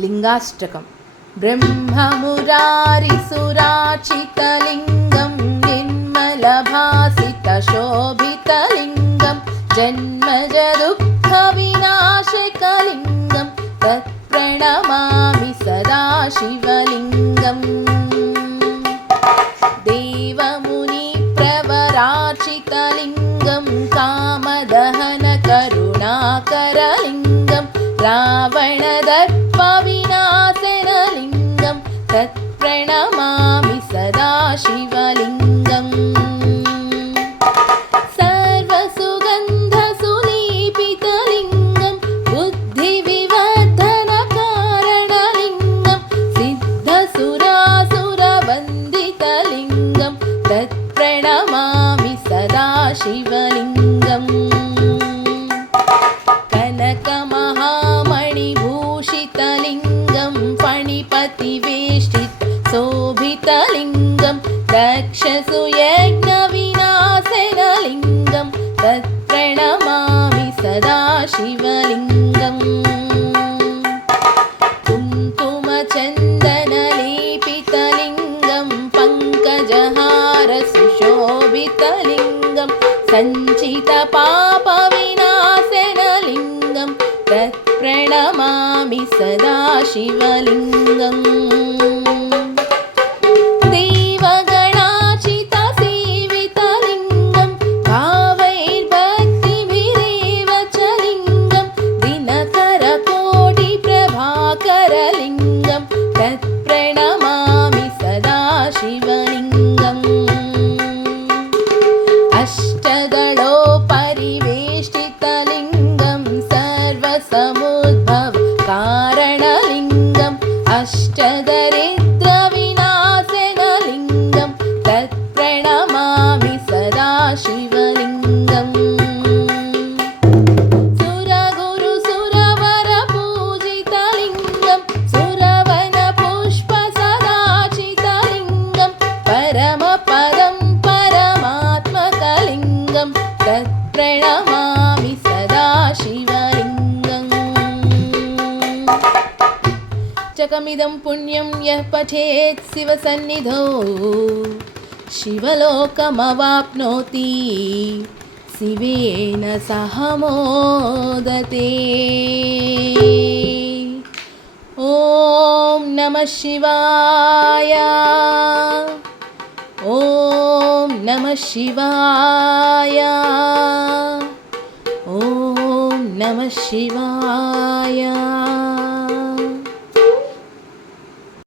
लिङ्गाष्टकम् ब्रह्ममुरारिसुराचितलिङ्गं निर्मलभासितशोभितलिङ्गं जन्मजदुःखविनाशकलिङ्गं तत्प्रणमामि सदा शिवलिङ्गम् देवमुनिप्रवराचितलिङ्गं कामदहनकरुणाकरलिङ्गं रावणदर्पविनाशनलिङ्गं तत्प्रणमामि सदा शिवलिङ्गम् सर्वसुगन्धसुलेपितलिङ्गं बुद्धिविवर्धनकारणलिङ्गं सिद्धसुरासुरवन्दितलिङ्गं तत्प्रणमामि सदा शिवलिङ्गम् कनकमहामणिभूषितलिङ्गं फणिपतिवेष्टित शोभितलिङ्गं दक्षसुयज्ञविनाशनलिङ्गं तत्प्रणमामि सदा शिवलिङ्गम् कुङ्कुमचन्दनलेपितलिङ्गं पङ्कजहारसुशोभितलिङ्गं सञ्चितपापविनाशनलिङ्गं तत्प्रणमामि सदा शिवलिङ्गम् देवगणाचितसेवितलिङ्गं भावैर्भक्तिभिरेव च लिङ्गं दिनकरकोटिप्रभाकरलिङ्गं तत्प्रणमामि सदा शिवलिङ्गम् अष्टदलोपरिवेष्टितलिङ्गं सर्वसमुद्भवकारणलिङ्गम् अष्टदरिद्रविनाशनलिङ्गं तत्प्रणमामि सदा शिवलिङ्गम् सुरगुरुसुरवरपूजितलिङ्गं सुरवनपुष्पसदाचितलिङ्गं परमपदं परमात्मकलिङ्गं तत्प्रणमामि सदा शिवलिङ्गम् चकमिदं पुण्यं यः पठेत् शिवसन्निधौ शिवलोकमवाप्नोति शिवेन सह मोदते। ॐ नमः शिवाय। ॐ नमः शिवाय। ॐ नमः शिवाय।